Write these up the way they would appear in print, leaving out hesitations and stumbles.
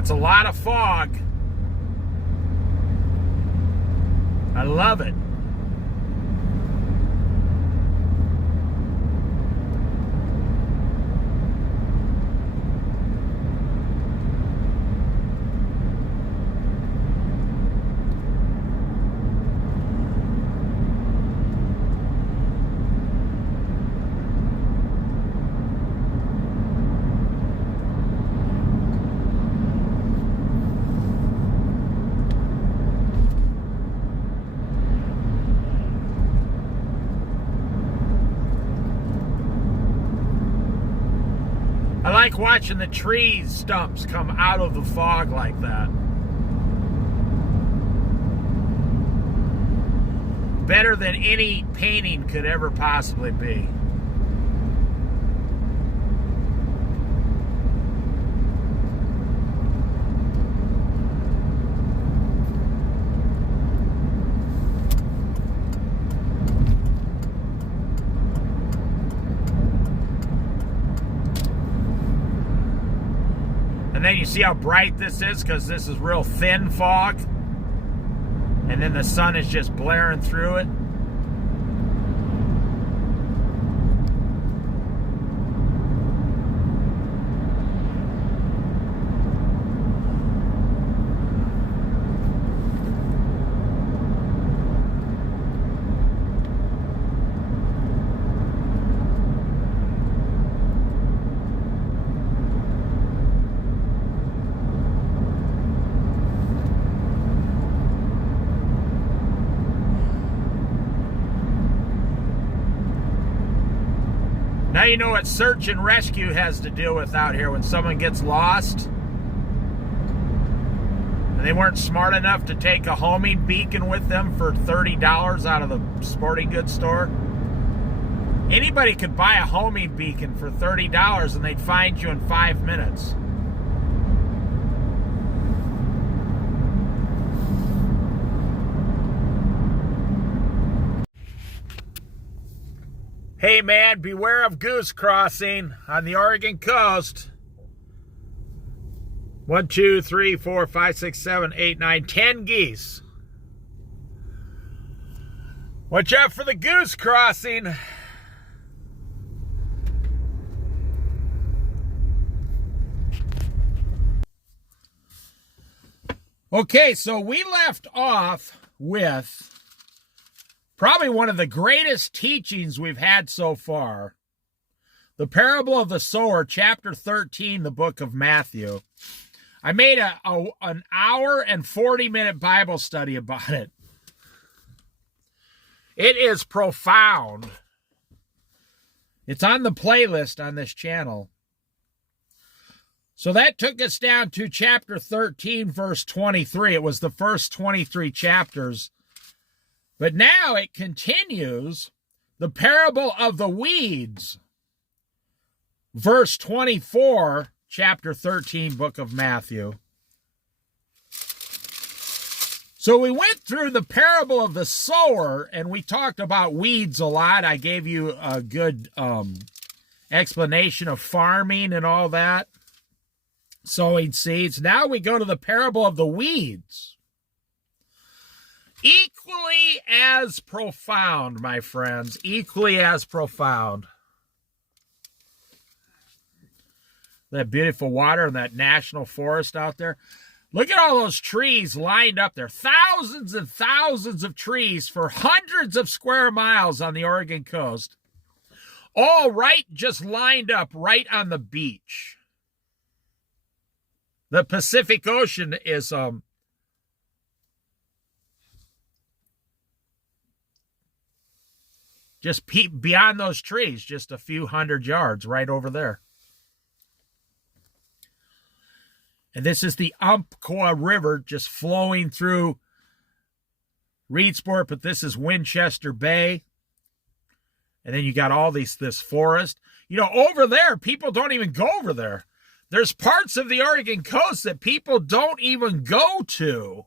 That's a lot of fog. I love it. I like watching the tree stumps come out of the fog like that. Better than any painting could ever possibly be. And then you see how bright this is, because this is real thin fog. And then the sun is just blaring through it. Now you know what search and rescue has to deal with out here when someone gets lost and they weren't smart enough to take a homing beacon with them for $30 out of the sporting goods store. Anybody could buy a homing beacon for $30 and they'd find you in 5 minutes. Hey man, beware of goose crossing on the Oregon coast. 1, 2, 3, 4, 5, 6, 7, 8, 9, 10 geese. Watch out for the goose crossing. Okay, so we left off with probably one of the greatest teachings we've had so far. The parable of the sower, chapter 13, the book of Matthew. I made an hour and 40-minute Bible study about it. It is profound. It's on the playlist on this channel. So that took us down to chapter 13, verse 23. It was the first 23 chapters. But now it continues, the parable of the weeds, verse 24, chapter 13, book of Matthew. So we went through the parable of the sower, and we talked about weeds a lot. I gave you a good explanation of farming and all that, sowing seeds. Now we go to the parable of the weeds. Equally as profound, my friends. Equally as profound. That beautiful water and that national forest out there. Look at all those trees lined up there. Thousands and thousands of trees for hundreds of square miles on the Oregon coast. All right, just lined up right on the beach. The Pacific Ocean is just beyond those trees, just a few hundred yards right over there. And this is the Umpqua River just flowing through Reedsport, but this is Winchester Bay. And then you got all this forest. You know, over there, people don't even go over there. There's parts of the Oregon coast that people don't even go to.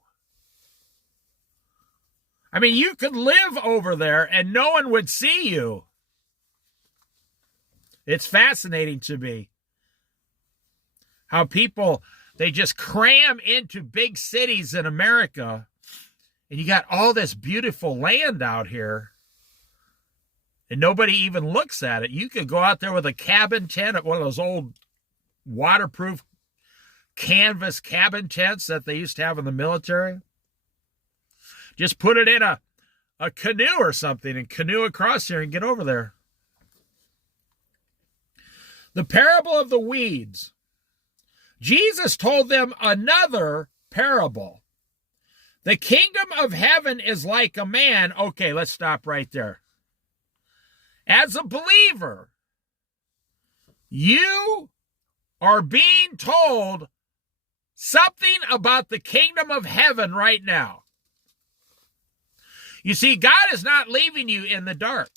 I mean, you could live over there and no one would see you. It's fascinating to me how people they just cram into big cities in America, and you got all this beautiful land out here, and nobody even looks at it. You could go out there with a cabin tent at one of those old waterproof canvas cabin tents that they used to have in the military. Just put it in a canoe or something and canoe across here and get over there. The parable of the weeds. Jesus told them another parable. The kingdom of heaven is like a man. Okay, let's stop right there. As a believer, you are being told something about the kingdom of heaven right now. You see, God is not leaving you in the dark.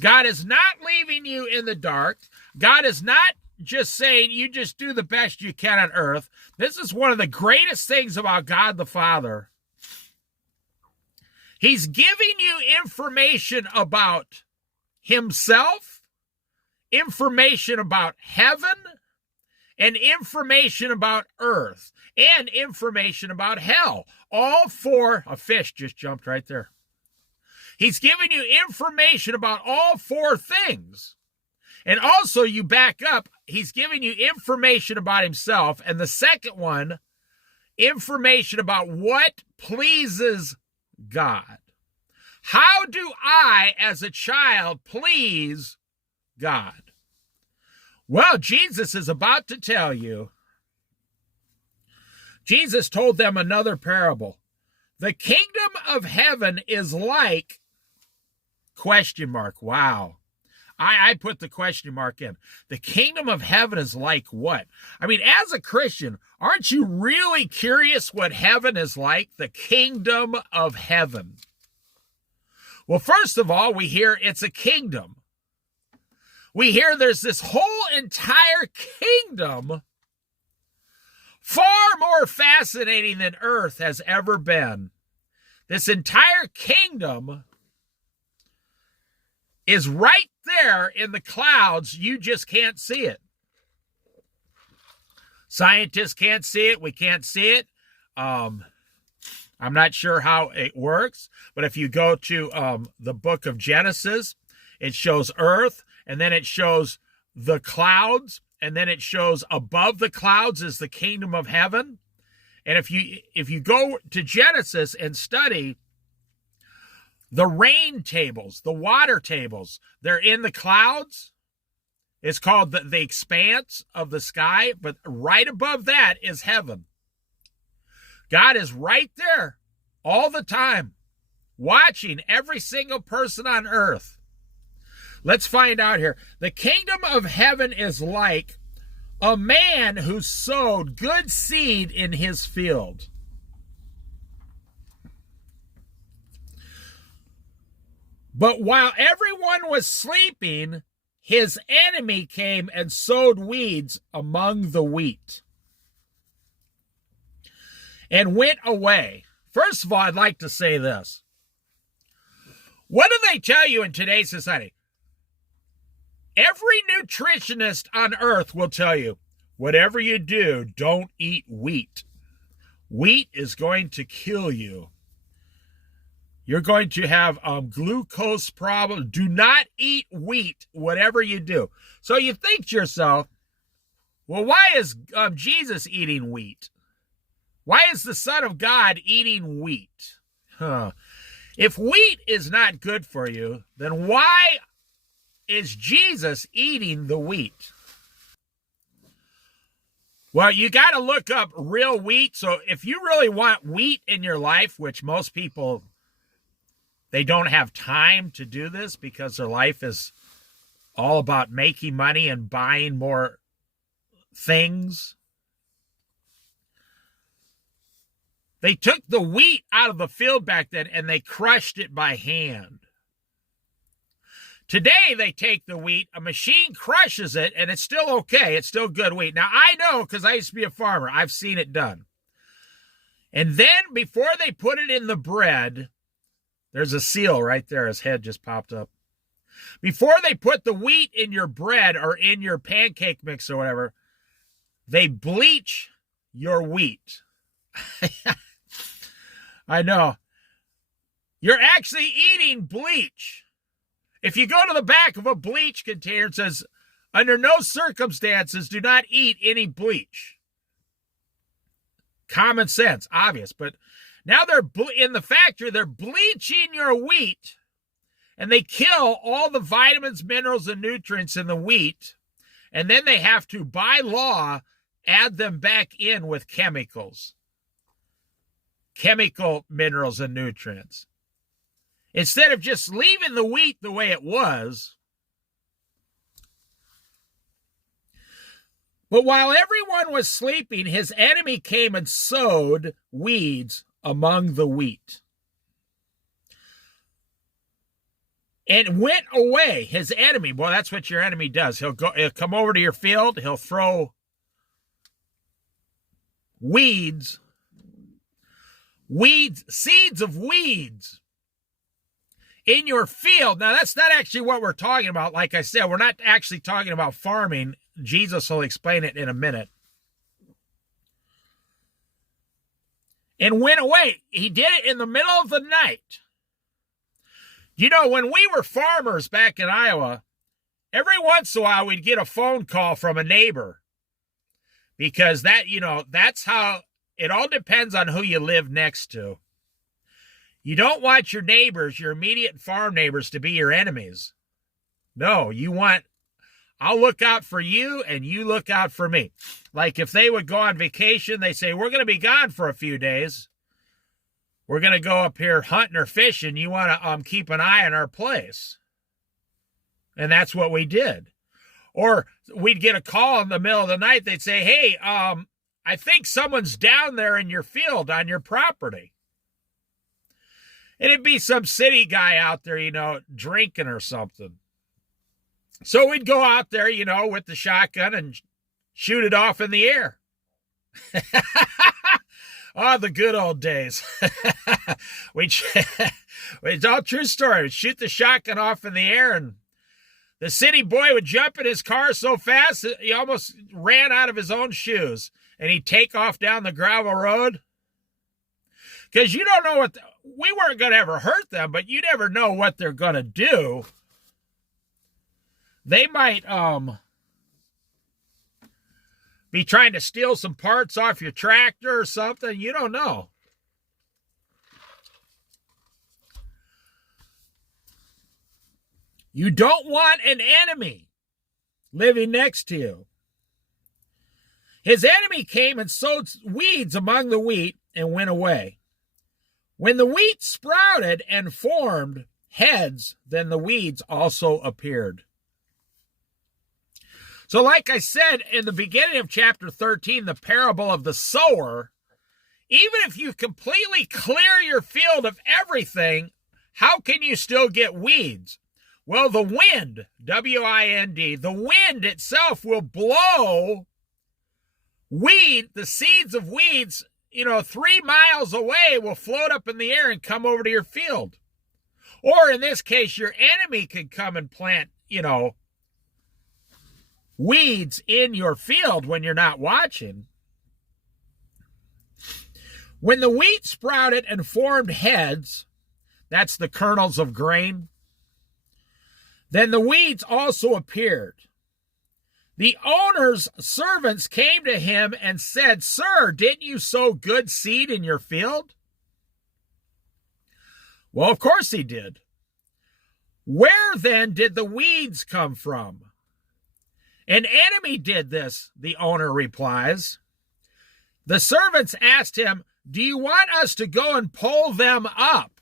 God is not leaving you in the dark. God is not just saying you just do the best you can on earth. This is one of the greatest things about God the Father. He's giving you information about himself, information about heaven, and information about earth, and information about hell. All four. A fish just jumped right there. He's giving you information about all four things. And also, you back up, he's giving you information about himself. And the second one, information about what pleases God. How do I, as a child, please God? Well, Jesus is about to tell you. Jesus told them another parable. The kingdom of heaven is like, ? Wow. I put the question mark in. The kingdom of heaven is like what? I mean, as a Christian, aren't you really curious what heaven is like? The kingdom of heaven. Well, first of all, we hear it's a kingdom. We hear there's this whole entire kingdom, far more fascinating than earth has ever been. This entire kingdom is right there in the clouds. You just can't see it. Scientists can't see it. We can't see it. I'm not sure how it works, but if you go to the book of Genesis, it shows earth, and then it shows the clouds, and then it shows above the clouds is the kingdom of heaven. And if you go to Genesis and study the rain tables, the water tables, they're in the clouds. It's called the expanse of the sky, but right above that is heaven. God is right there all the time, watching every single person on earth. Let's find out here. The kingdom of heaven is like a man who sowed good seed in his field. But while everyone was sleeping, his enemy came and sowed weeds among the wheat and went away. First of all, I'd like to say this. What do they tell you in today's society? Every nutritionist on earth will tell you, whatever you do, don't eat wheat. Wheat is going to kill you. You're going to have glucose problems. Do not eat wheat, whatever you do. So you think to yourself, well, why is Jesus eating wheat? Why is the Son of God eating wheat? If wheat is not good for you, then why is Jesus eating the wheat? Well, you got to look up real wheat. So if you really want wheat in your life, which most people, they don't have time to do this because their life is all about making money and buying more things. They took the wheat out of the field back then and they crushed it by hand. Today, they take the wheat, a machine crushes it, and it's still okay. It's still good wheat. Now, I know because I used to be a farmer. I've seen it done. And then, before they put it in the bread, there's a seal right there. His head just popped up. Before they put the wheat in your bread or in your pancake mix or whatever, They bleach your wheat. I know. You're actually eating bleach. If you go to the back of a bleach container, it says, under no circumstances, do not eat any bleach. Common sense, obvious. But now they're in the factory, they're bleaching your wheat, and they kill all the vitamins, minerals, and nutrients in the wheat. And then they have to, by law, add them back in with chemicals. Chemical minerals and nutrients. Instead of just leaving the wheat the way it was. But while everyone was sleeping, his enemy came and sowed weeds among the wheat. And went away, his enemy. Well, that's what your enemy does. He'll come over to your field. He'll throw weeds, seeds of weeds in your field. Now, that's not actually what we're talking about. Like I said, we're not actually talking about farming. Jesus will explain it in a minute. And went away. He did it in the middle of the night. You know, when we were farmers back in Iowa, every once in a while we'd get a phone call from a neighbor. Because that, you know, that's how, it all depends on who you live next to. You don't want your neighbors, your immediate farm neighbors, to be your enemies. No, you want, I'll look out for you and you look out for me. Like if they would go on vacation, they say, we're going to be gone for a few days. We're going to go up here hunting or fishing. You want to keep an eye on our place. And that's what we did. Or we'd get a call in the middle of the night. They'd say, hey, I think someone's down there in your field on your property. And it'd be some city guy out there, you know, drinking or something. So we'd go out there, you know, with the shotgun and shoot it off in the air. Oh, the good old days. It's all true story. We'd shoot the shotgun off in the air, and the city boy would jump in his car so fast that he almost ran out of his own shoes. And he'd take off down the gravel road. Because you don't know what, we weren't going to ever hurt them, but you never know what they're going to do. They might be trying to steal some parts off your tractor or something. You don't know. You don't want an enemy living next to you. His enemy came and sowed weeds among the wheat and went away. When the wheat sprouted and formed heads, then the weeds also appeared. So like I said in the beginning of chapter 13, the parable of the sower, even if you completely clear your field of everything, how can you still get weeds? Well, the wind, W-I-N-D, the wind itself will blow the seeds of weeds, 3 miles away will float up in the air and come over to your field. Or in this case, your enemy could come and plant, weeds in your field when you're not watching. When the wheat sprouted and formed heads, that's the kernels of grain, then the weeds also appeared. The owner's servants came to him and said, "Sir, didn't you sow good seed in your field?" Well, of course he did. "Where then did the weeds come from?" "An enemy did this," the owner replies. The servants asked him, "Do you want us to go and pull them up?"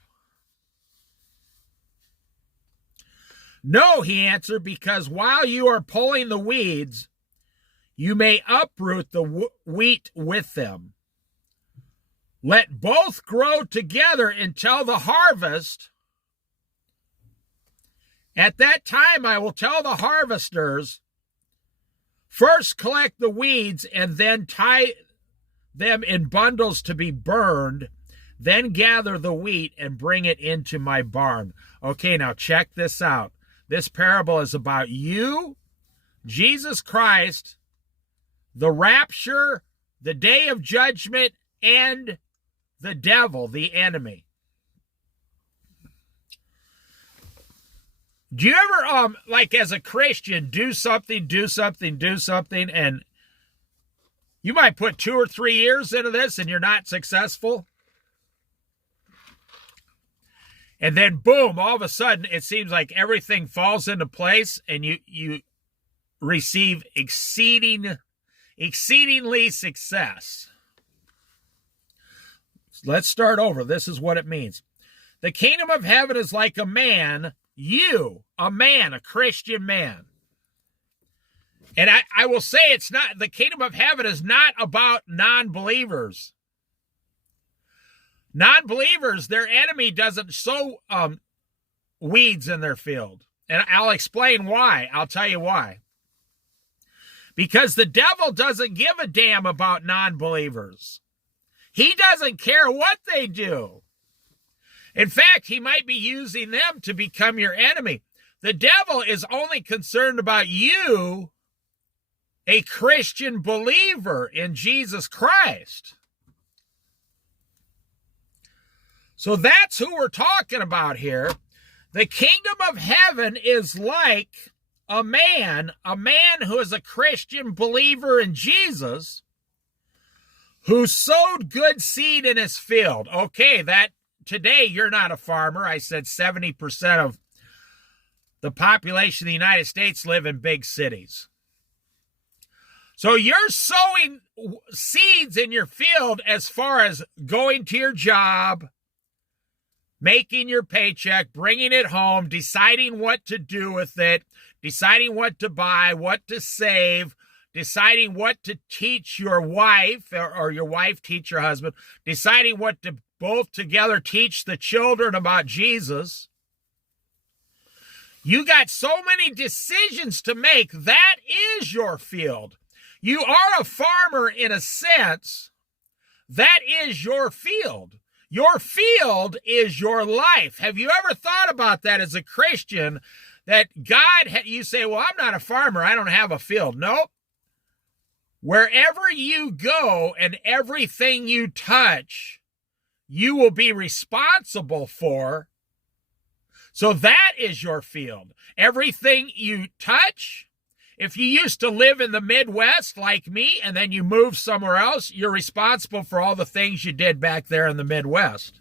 "No," he answered, "because while you are pulling the weeds, you may uproot the wheat with them. Let both grow together until the harvest. At that time I will tell the harvesters, first collect the weeds and then tie them in bundles to be burned, then gather the wheat and bring it into my barn." Okay, now check this out. This parable is about you, Jesus Christ, the rapture, the day of judgment, and the devil, the enemy. Do you ever, like as a Christian, do something, and you might put 2 or 3 years into this and you're not successful? And then boom, all of a sudden it seems like everything falls into place and you receive exceedingly success. Let's start over. This is what it means. The kingdom of heaven is like a man, a Christian man. And I will say it's not, the kingdom of heaven is not about non-believers. Non-believers, their enemy doesn't sow weeds in their field. And I'll explain why. I'll tell you why. Because the devil doesn't give a damn about non-believers. He doesn't care what they do. In fact, he might be using them to become your enemy. The devil is only concerned about you, a Christian believer in Jesus Christ. So that's who we're talking about here. The kingdom of heaven is like a man who is a Christian believer in Jesus, who sowed good seed in his field. Okay, that today you're not a farmer. I said 70% of the population of the United States live in big cities. So you're sowing seeds in your field as far as going to your job, making your paycheck, bringing it home, deciding what to do with it, deciding what to buy, what to save, deciding what to teach your wife or your wife teach your husband, deciding what to both together teach the children about Jesus. You got so many decisions to make. That is your field. You are a farmer in a sense. That is your field. Your field is your life. Have you ever thought about that as a Christian? That God, you say, well, I'm not a farmer. I don't have a field. Nope. Wherever you go and everything you touch, you will be responsible for. So that is your field. Everything you touch, if you used to live in the Midwest like me and then you move somewhere else, you're responsible for all the things you did back there in the Midwest.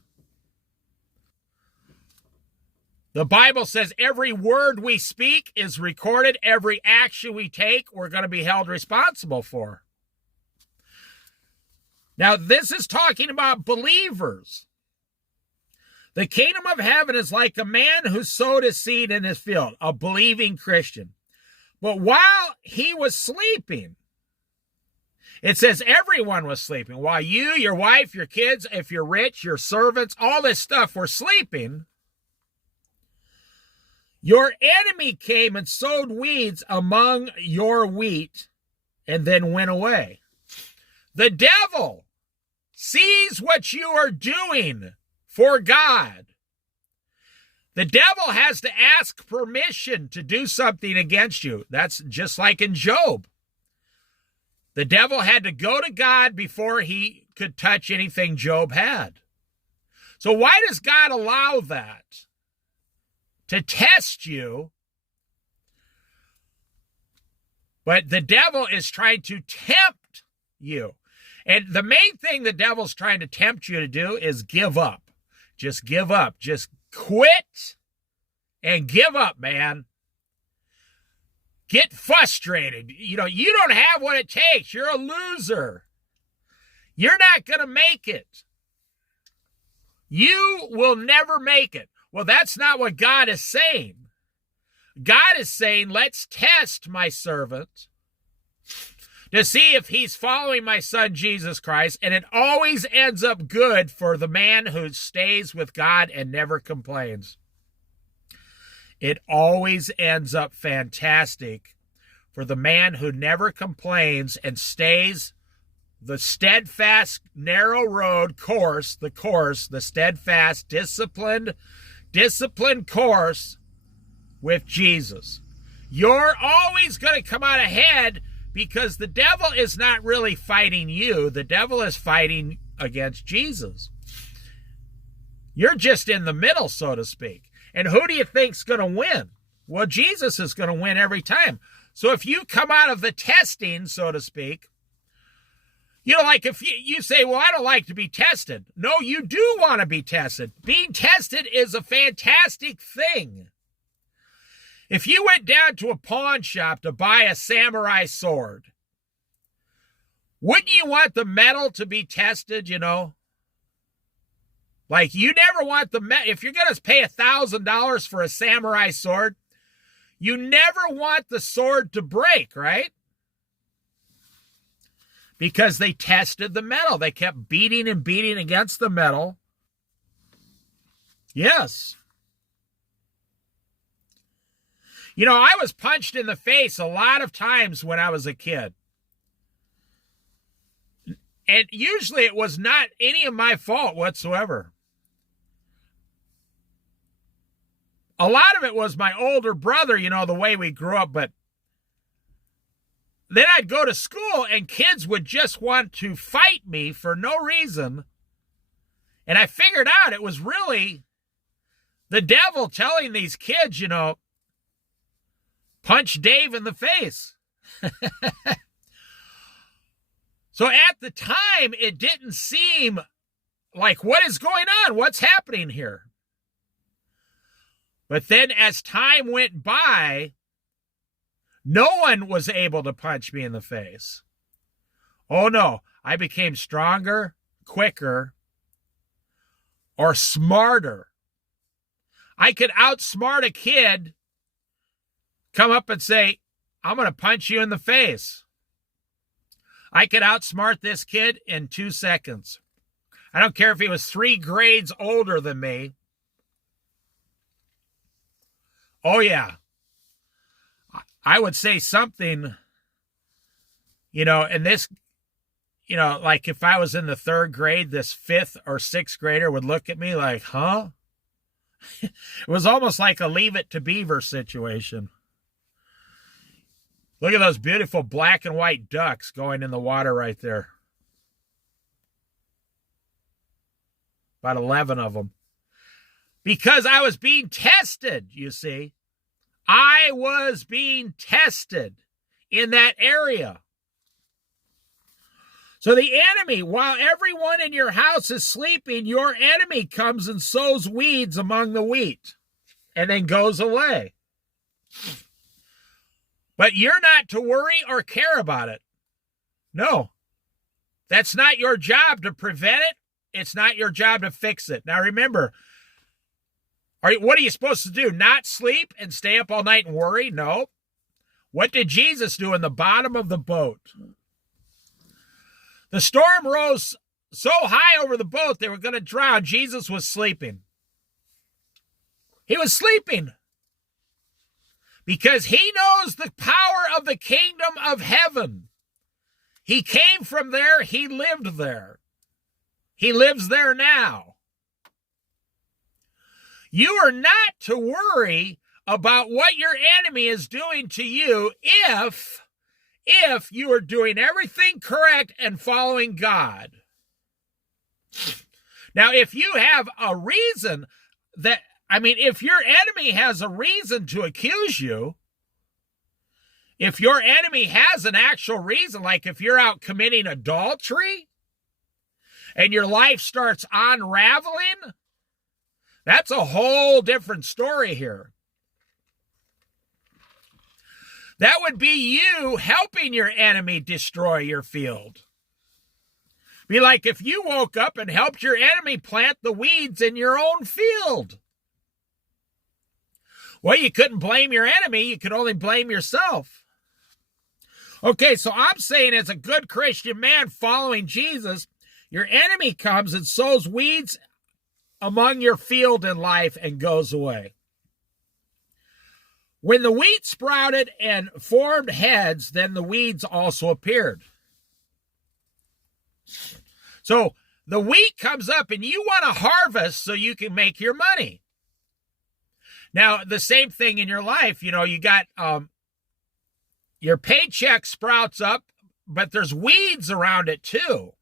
The Bible says every word we speak is recorded. Every action we take, we're going to be held responsible for. Now, this is talking about believers. The kingdom of heaven is like a man who sowed his seed in his field, a believing Christian. But while he was sleeping, it says everyone was sleeping. While you, your wife, your kids, if you're rich, your servants, all this stuff were sleeping, your enemy came and sowed weeds among your wheat and then went away. The devil sees what you are doing for God. The devil has to ask permission to do something against you. That's just like in Job. The devil had to go to God before he could touch anything Job had. So why does God allow that? To test you. But the devil is trying to tempt you. And the main thing the devil's trying to tempt you to do is give up. Just give up. Just quit and give up, man. Get frustrated. You don't have what it takes. You're a loser. You're not going to make it. You will never make it. Well, that's not what God is saying. God is saying, let's test my servant to see if he's following my son, Jesus Christ. And it always ends up good for the man who stays with God and never complains. It always ends up fantastic for the man who never complains and stays the steadfast, narrow road course, the steadfast, disciplined course with Jesus. You're always going to come out ahead because the devil is not really fighting you. The devil is fighting against Jesus. You're just in the middle, so to speak. And who do you think's going to win? Well, Jesus is going to win every time. So if you come out of the testing, so to speak, you know, like if you say, well, I don't like to be tested. No, you do want to be tested. Being tested is a fantastic thing. If you went down to a pawn shop to buy a samurai sword, wouldn't you want the metal to be tested, you know? Like, you never want the metal. If you're going to pay $1,000 for a samurai sword, you never want the sword to break, right? Because they tested the metal. They kept beating and beating against the metal. Yes. You know, I was punched in the face a lot of times when I was a kid. And usually it was not any of my fault whatsoever. A lot of it was my older brother, you know, the way we grew up. But then I'd go to school and kids would just want to fight me for no reason. And I figured out it was really the devil telling these kids, you know, punch Dave in the face. So at the time, it didn't seem like, what is going on? What's happening here? But then as time went by, no one was able to punch me in the face. Oh no, I became stronger, quicker, or smarter. I could outsmart a kid, come up and say, I'm going to punch you in the face. I could outsmart this kid in 2 seconds. I don't care if he was 3 grades older than me. Oh, yeah. I would say something, you know, and this, you know, like if I was in the 3rd grade, this 5th or 6th grader would look at me like, huh? It was almost like a Leave It to Beaver situation. Look at those beautiful black and white ducks going in the water right there. About 11 of them. Because I was being tested, you see. I was being tested in that area. So the enemy, while everyone in your house is sleeping, your enemy comes and sows weeds among the wheat and then goes away. But you're not to worry or care about it. No. That's not your job to prevent it. It's not your job to fix it. Now remember, what are you supposed to do? Not sleep and stay up all night and worry? No. What did Jesus do in the bottom of the boat? The storm rose so high over the boat they were going to drown. Jesus was sleeping. He was sleeping. Because he knows the power of the kingdom of heaven. He came from there. He lived there. He lives there now. You are not to worry about what your enemy is doing to you if you are doing everything correct and following God. Now, if you have a reason if your enemy has a reason to accuse you, if your enemy has an actual reason, like if you're out committing adultery and your life starts unraveling, that's a whole different story here. That would be you helping your enemy destroy your field. Be like if you woke up and helped your enemy plant the weeds in your own field. Well, you couldn't blame your enemy. You could only blame yourself. Okay, so I'm saying as a good Christian man following Jesus, your enemy comes and sows weeds among your field in life and goes away. When the wheat sprouted and formed heads, then the weeds also appeared. So the wheat comes up and you want to harvest so you can make your money. Now, the same thing in your life, you know, you got your paycheck sprouts up, but there's weeds around it too.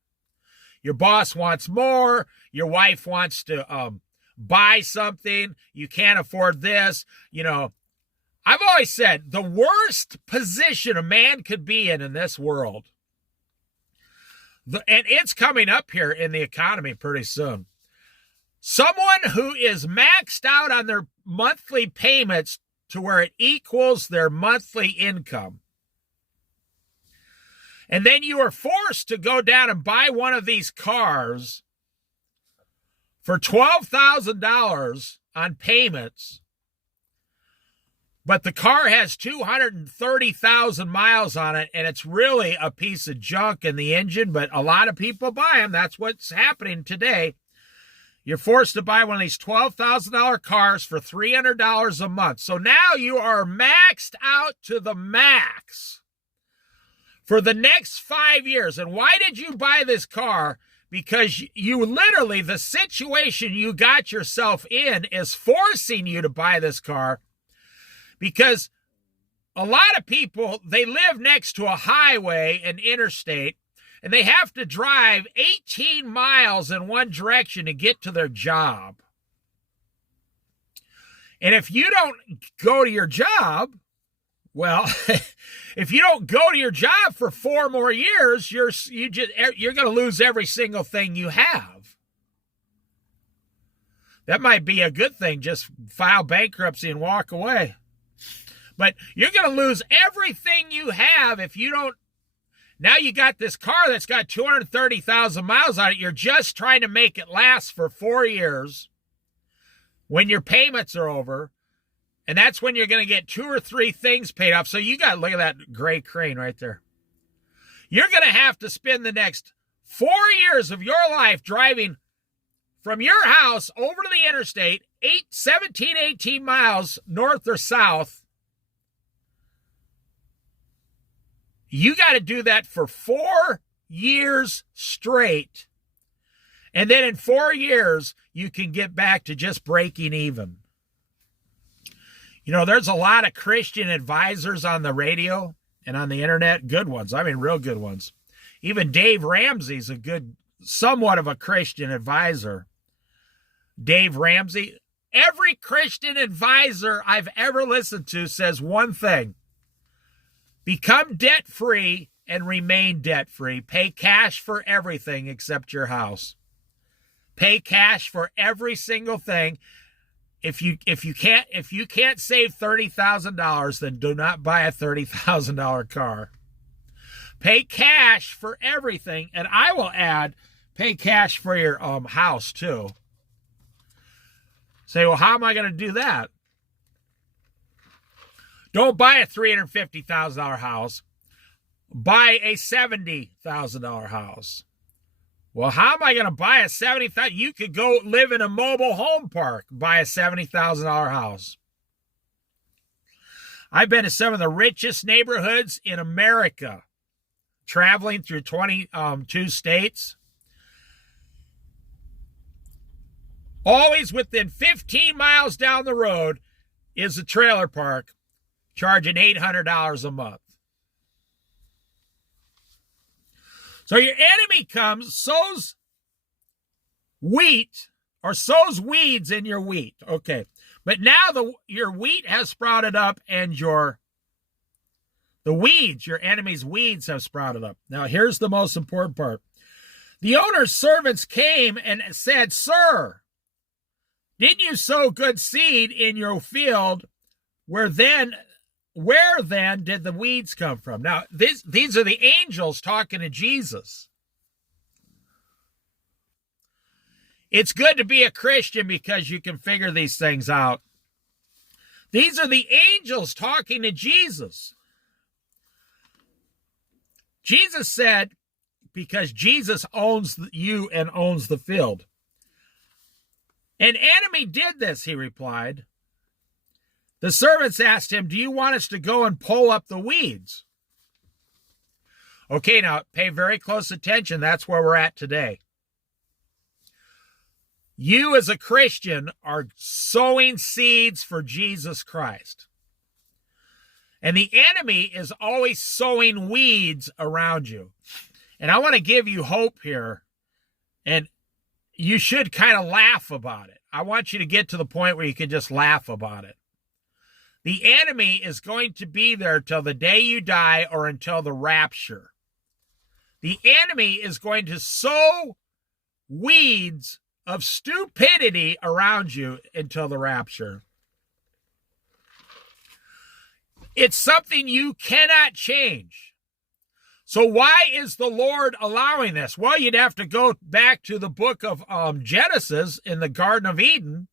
Your boss wants more. Your wife wants to buy something. You can't afford this. You know, I've always said the worst position a man could be in this world, and it's coming up here in the economy pretty soon. Someone who is maxed out on their monthly payments to where it equals their monthly income. And then you are forced to go down and buy one of these cars for $12,000 on payments. But the car has 230,000 miles on it, and it's really a piece of junk in the engine, but a lot of people buy them. That's what's happening today. You're forced to buy one of these $12,000 cars for $300 a month. So now you are maxed out to the max for the next 5 years. And why did you buy this car? Because you literally, the situation you got yourself in is forcing you to buy this car. Because a lot of people, they live next to a highway, an interstate, and they have to drive 18 miles in one direction to get to their job. And if you don't go to your job, well, if you don't go to your job for 4 more years, you're going to lose every single thing you have. That might be a good thing. Just file bankruptcy and walk away. But you're going to lose everything you have if you don't. Now you got this car that's got 230,000 miles on it. You're just trying to make it last for 4 years when your payments are over. And that's when you're going to get 2 or 3 things paid off. So you got, look at that gray crane right there. You're going to have to spend the next 4 years of your life driving from your house over to the interstate, 17, 18 miles north or south. You got to do that for 4 years straight. And then in 4 years, you can get back to just breaking even. You know, there's a lot of Christian advisors on the radio and on the internet, good ones. I mean, real good ones. Even Dave Ramsey's a good, somewhat of a Christian advisor. Dave Ramsey. Every Christian advisor I've ever listened to says one thing. Become debt-free and remain debt-free. Pay cash for everything except your house. Pay cash for every single thing. If you can't save $30,000, then do not buy a $30,000 car. Pay cash for everything, and I will add, pay cash for your house too. Say, well, how am I going to do that? Don't buy a $350,000 house. Buy a $70,000 house. Well, how am I going to buy a $70,000? You could go live in a mobile home park, buy a $70,000 house. I've been to some of the richest neighborhoods in America, traveling through 22 states. Always within 15 miles down the road is a trailer park, charging $800 a month. So your enemy comes, sows wheat, or sows weeds in your wheat. Okay. But now your wheat has sprouted up, and your enemy's weeds have sprouted up. Now here's the most important part. The owner's servants came and said, "Sir, didn't you sow good seed in your field? Where then did the weeds come from?" Now, these are the angels talking to Jesus. It's good to be a Christian because you can figure these things out. These are the angels talking to Jesus. Jesus said, because Jesus owns you and owns the field. "An enemy did this," he replied. The servants asked him, "Do you want us to go and pull up the weeds?" Okay, now pay very close attention. That's where we're at today. You as a Christian are sowing seeds for Jesus Christ. And the enemy is always sowing weeds around you. And I want to give you hope here. And you should kind of laugh about it. I want you to get to the point where you can just laugh about it. The enemy is going to be there till the day you die or until the rapture. The enemy is going to sow weeds of stupidity around you until the rapture. It's something you cannot change. So why is the Lord allowing this? Well, you'd have to go back to the book of Genesis in the Garden of Eden.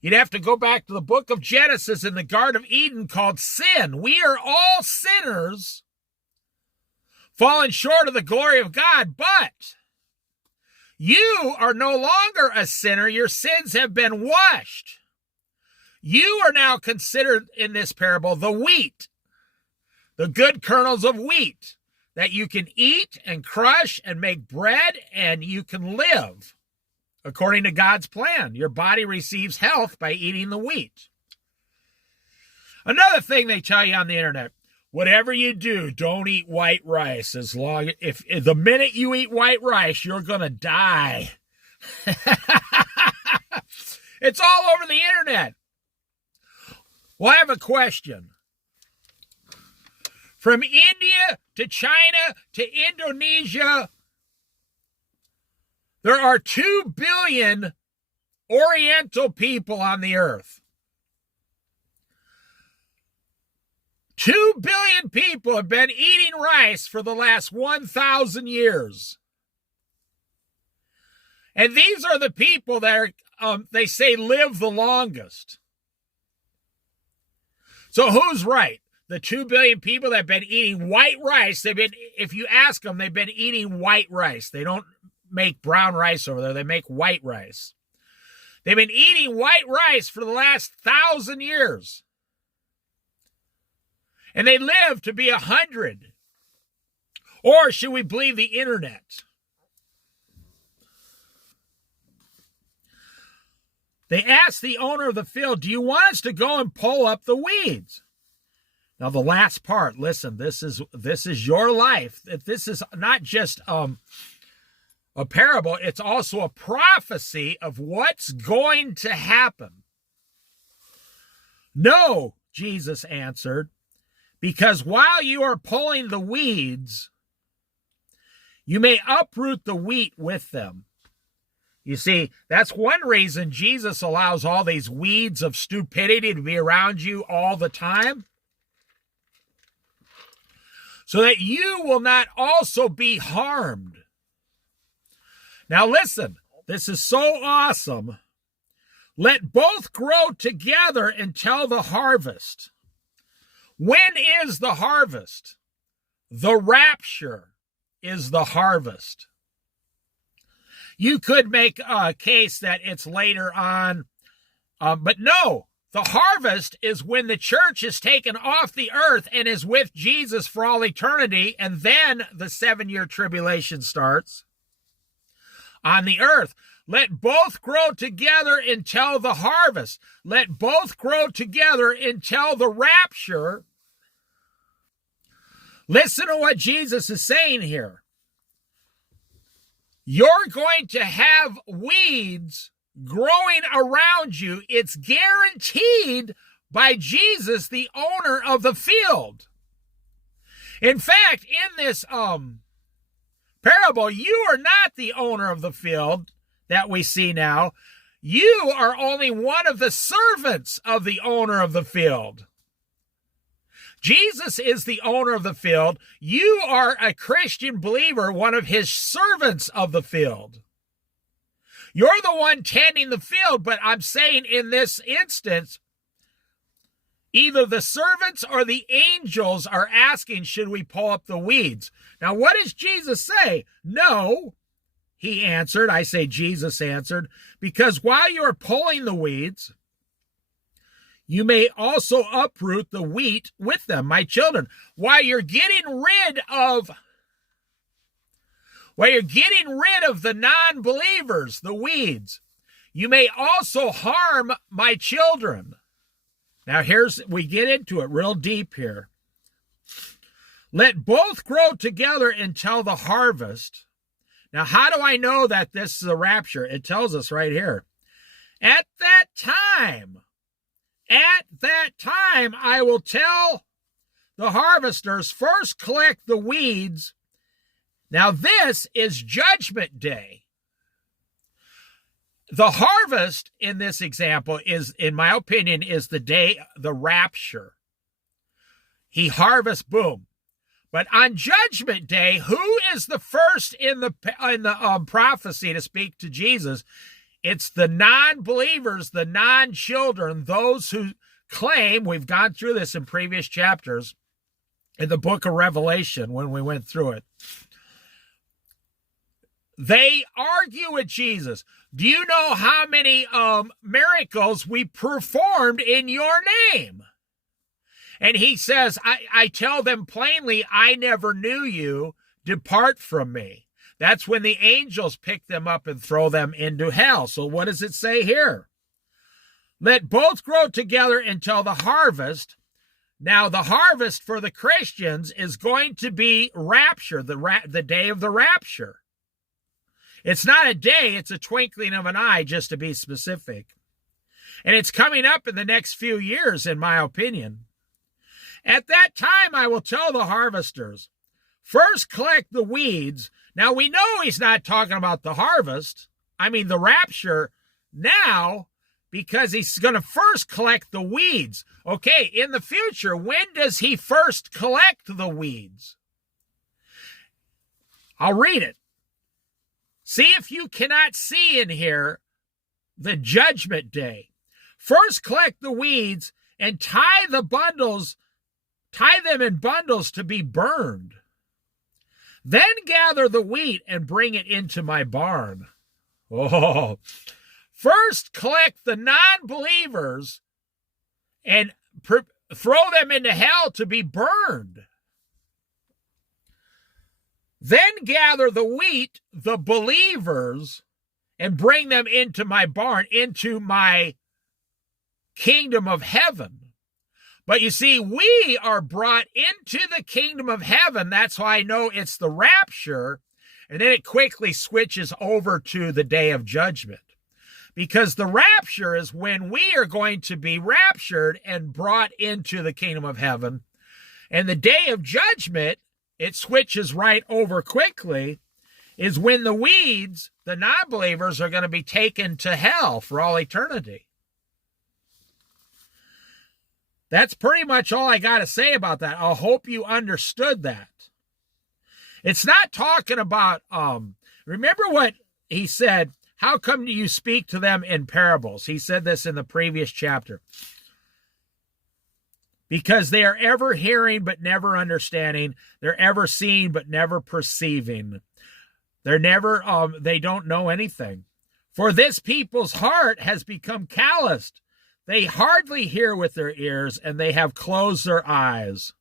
You'd have to go back to the book of Genesis in the Garden of Eden called sin. We are all sinners, falling short of the glory of God, but you are no longer a sinner. Your sins have been washed. You are now considered in this parable the wheat, the good kernels of wheat that you can eat and crush and make bread, and you can live according to God's plan. Your body receives health by eating the wheat. Another thing they tell you on the internet, whatever you do, don't eat white rice. If the minute you eat white rice, you're going to die. It's all over the internet. Well, I have a question. From India to China to Indonesia, there are 2 billion Oriental people on the earth. 2 billion people have been eating rice for the last 1,000 years. And these are the people that are, they say, live the longest. So who's right? The 2 billion people that have been eating white rice, if you ask them, they've been eating white rice. They don't make brown rice over there. They make white rice. They've been eating white rice for the last 1,000 years. And they live to be 100. Or should we believe the internet? They asked the owner of the field, do you want us to go and pull up the weeds? Now, the last part, listen, this is your life. This is not just a parable, it's also a prophecy of what's going to happen. No, Jesus answered, because while you are pulling the weeds, you may uproot the wheat with them. You see, that's one reason Jesus allows all these weeds of stupidity to be around you all the time, so that you will not also be harmed. Now listen, this is so awesome. Let both grow together until the harvest. When is the harvest? The rapture is the harvest. You could make a case that it's later on, but no, the harvest is when the church is taken off the earth and is with Jesus for all eternity, and then the 7-year tribulation starts on the earth. Let both grow together until the harvest. Let both grow together until the rapture. Listen to what Jesus is saying here. You're going to have weeds growing around you. It's guaranteed by Jesus, the owner of the field. In fact, in this parable, you are not the owner of the field that we see now. You are only one of the servants of the owner of the field. Jesus is the owner of the field. You are a Christian believer, one of his servants of the field. You're the one tending the field, but I'm saying in this instance, either the servants or the angels are asking, should we pull up the weeds? Now, what does Jesus say? No, he answered. I say Jesus answered, because while you are pulling the weeds, you may also uproot the wheat with them, my children. While you're getting rid of the non-believers, the weeds, you may also harm my children. Now we get into it real deep here. Let both grow together until the harvest. Now, how do I know that this is a rapture? It tells us right here. At that time, I will tell the harvesters, first collect the weeds. Now, this is Judgment Day. The harvest in this example is, in my opinion, is the day, the rapture. He harvests, boom. But on Judgment Day, who is the first in the prophecy to speak to Jesus? It's the non-believers, the non-children, those who claim, we've gone through this in previous chapters in the book of Revelation when we went through it. They argue with Jesus. Do you know how many miracles we performed in your name? And he says, I tell them plainly, I never knew you. Depart from me. That's when the angels pick them up and throw them into hell. So what does it say here? Let both grow together until the harvest. Now, the harvest for the Christians is going to be rapture, the day of the rapture. It's not a day, it's a twinkling of an eye, just to be specific. And it's coming up in the next few years, in my opinion. At that time, I will tell the harvesters, first collect the weeds. Now, we know he's not talking about the harvest. I mean, the rapture now, because he's going to first collect the weeds. Okay, in the future, when does he first collect the weeds? I'll read it. See if you cannot see in here the Judgment Day. First collect the weeds and tie them in bundles to be burned. Then gather the wheat and bring it into my barn. Oh, first collect the non-believers and throw them into hell to be burned. Then gather the wheat, the believers, and bring them into my barn, into my kingdom of heaven. But you see, we are brought into the kingdom of heaven. That's why I know it's the rapture. And then it quickly switches over to the day of judgment. Because the rapture is when we are going to be raptured and brought into the kingdom of heaven. And the day of judgment, it switches right over quickly, is when the weeds, the non-believers, are going to be taken to hell for all eternity. That's pretty much all I got to say about that. I hope you understood that. It's not talking about, remember what he said, how come you speak to them in parables? He said this in the previous chapter. Because they are ever hearing but never understanding. They're ever seeing but never perceiving. They don't know anything. For this people's heart has become calloused. They hardly hear with their ears, and they have closed their eyes.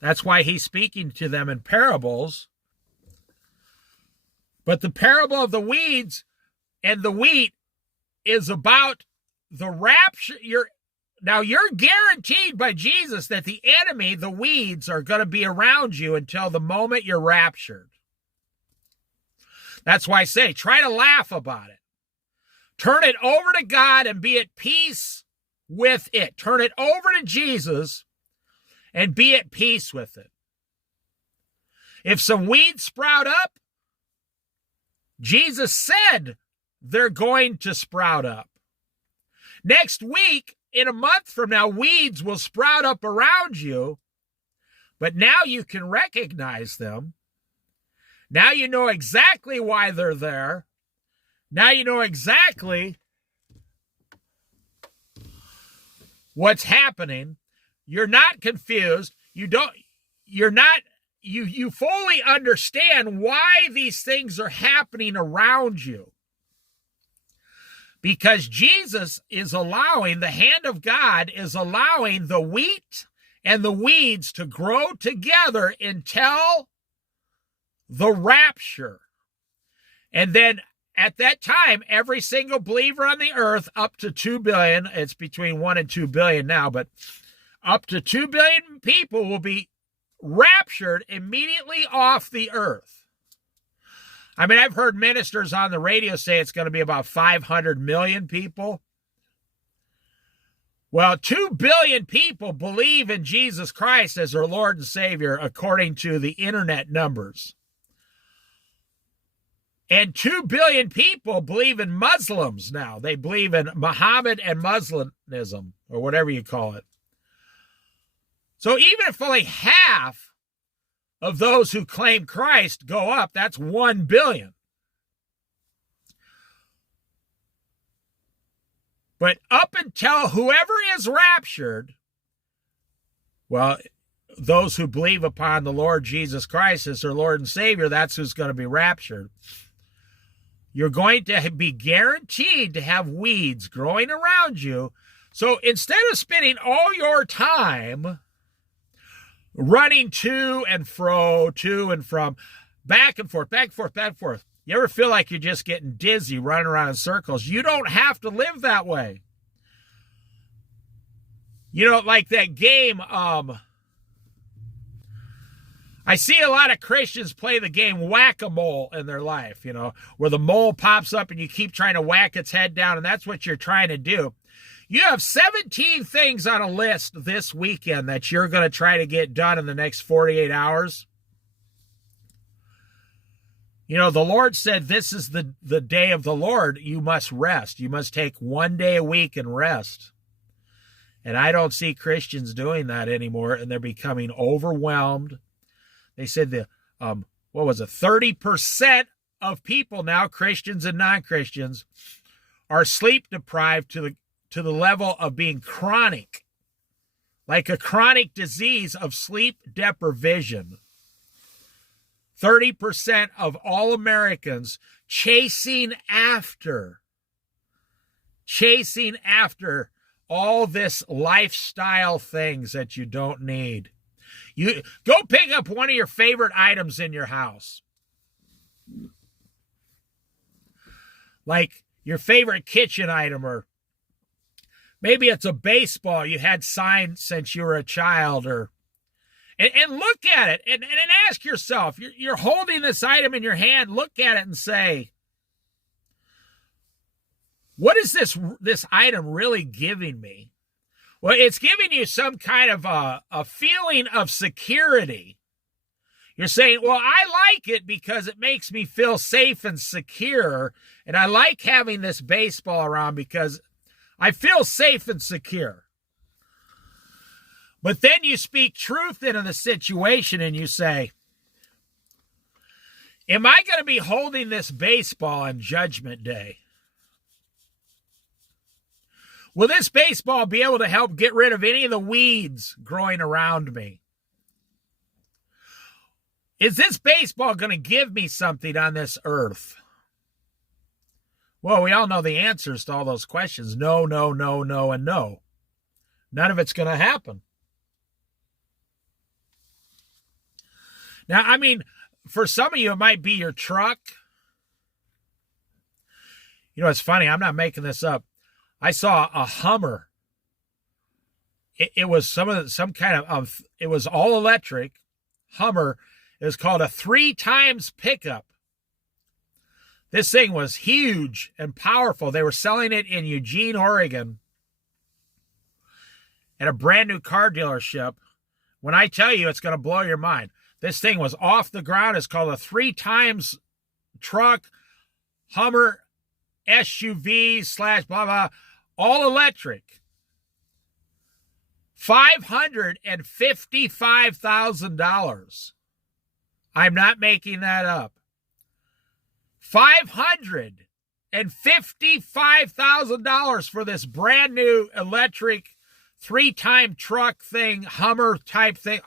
That's why he's speaking to them in parables. But the parable of the weeds and the wheat is about the rapture. Now, you're guaranteed by Jesus that the enemy, the weeds, are going to be around you until the moment you're raptured. That's why I say, try to laugh about it. Turn it over to God and be at peace with it. Turn it over to Jesus and be at peace with it. If some weeds sprout up, Jesus said they're going to sprout up. Next week, in a month from now, weeds will sprout up around you, but now you can recognize them. Now you know exactly why they're there. Now you know exactly what's happening. You're not confused. You fully understand why these things are happening around you. Because Jesus is allowing, the hand of God is allowing the wheat and the weeds to grow together until the rapture. And then at that time, every single believer on the earth, up to 2 billion, it's between 1 and 2 billion now, but up to 2 billion people will be raptured immediately off the earth. I mean, I've heard ministers on the radio say it's going to be about 500 million people. Well, 2 billion people believe in Jesus Christ as their Lord and Savior, according to the internet numbers. And 2 billion people believe in Muslims now. They believe in Muhammad and Muslimism, or whatever you call it. So even if only half of those who claim Christ go up, that's 1 billion. But up until whoever is raptured, well, those who believe upon the Lord Jesus Christ as their Lord and Savior, that's who's going to be raptured. You're going to be guaranteed to have weeds growing around you. So instead of spending all your time running to and fro, to and from, back and forth, back and forth, back and forth, you ever feel like you're just getting dizzy running around in circles? You don't have to live that way. You know, like that game, I see a lot of Christians play the game whack-a-mole in their life, you know, where the mole pops up and you keep trying to whack its head down, and that's what you're trying to do. You have 17 things on a list this weekend that you're going to try to get done in the next 48 hours. You know, the Lord said, this is the day of the Lord. You must rest. You must take 1 day a week and rest. And I don't see Christians doing that anymore, and they're becoming overwhelmed. They said 30% of people now, Christians and non-Christians, are sleep deprived to the level of being chronic, like a chronic disease of sleep deprivation. 30% of all Americans chasing after all this lifestyle things that you don't need. You go pick up one of your favorite items in your house. Like your favorite kitchen item, or maybe it's a baseball you had signed since you were a child, and look at it and ask yourself, you're holding this item in your hand, look at it and say, what is this item really giving me? Well, it's giving you some kind of a feeling of security. You're saying, well, I like it because it makes me feel safe and secure, and I like having this baseball around because I feel safe and secure. But then you speak truth into the situation and you say, am I going to be holding this baseball on Judgment Day? Will this baseball be able to help get rid of any of the weeds growing around me? Is this baseball going to give me something on this earth? Well, we all know the answers to all those questions. No, no, no, no, and no. None of it's going to happen. Now, I mean, for some of you, it might be your truck. You know, it's funny. I'm not making this up. I saw a Hummer. It was some kind of it was all electric Hummer. It was called a 3x pickup. This thing was huge and powerful. They were selling it in Eugene, Oregon, at a brand new car dealership. When I tell you, it's going to blow your mind. This thing was off the ground. It's called a 3x truck Hummer SUV / blah, blah, all electric. $555,000. I'm not making that up. $555,000 for this brand new electric 3x truck thing, Hummer type thing.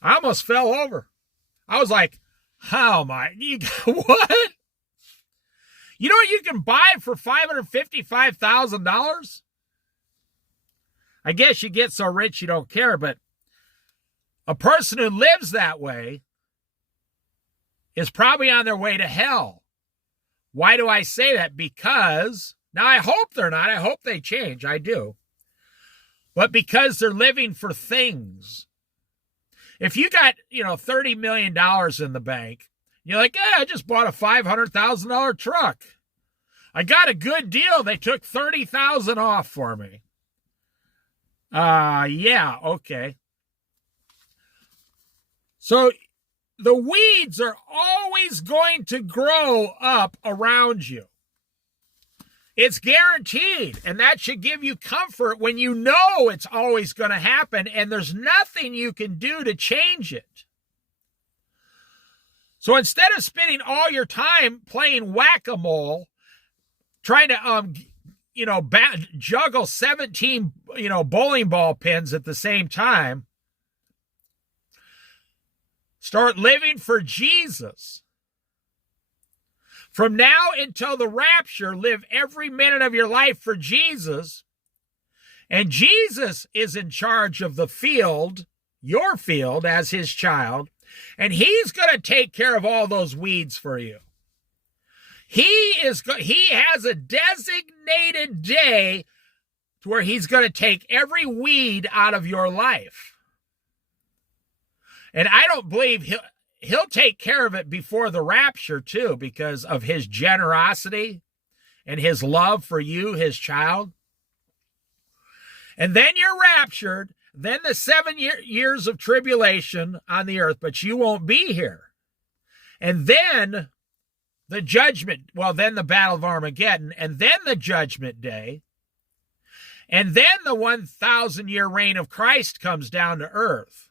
I almost fell over. I was like, how am I? What? You know what you can buy for $555,000? I guess you get so rich you don't care, but a person who lives that way is probably on their way to hell. Why do I say that? Because, now I hope they're not. I hope they change. I do. But because they're living for things. If you got, $30 million in the bank, you're like, I just bought a $500,000 truck. I got a good deal. They took $30,000 off for me. Yeah, okay. So the weeds are always going to grow up around you. It's guaranteed, and that should give you comfort when you know it's always going to happen and there's nothing you can do to change it. So instead of spending all your time playing whack-a-mole, trying to juggle 17 bowling ball pins at the same time, start living for Jesus. From now until the rapture, live every minute of your life for Jesus. And Jesus is in charge of the field, your field, as his child. And he's going to take care of all those weeds for you. He has a designated day to where he's going to take every weed out of your life. And I don't believe he'll take care of it before the rapture too, because of his generosity and his love for you, his child. And then you're raptured, then the 7 years of tribulation on the earth, but you won't be here. And then the judgment, then the battle of Armageddon, and then the judgment day, and then the 1,000-year reign of Christ comes down to earth.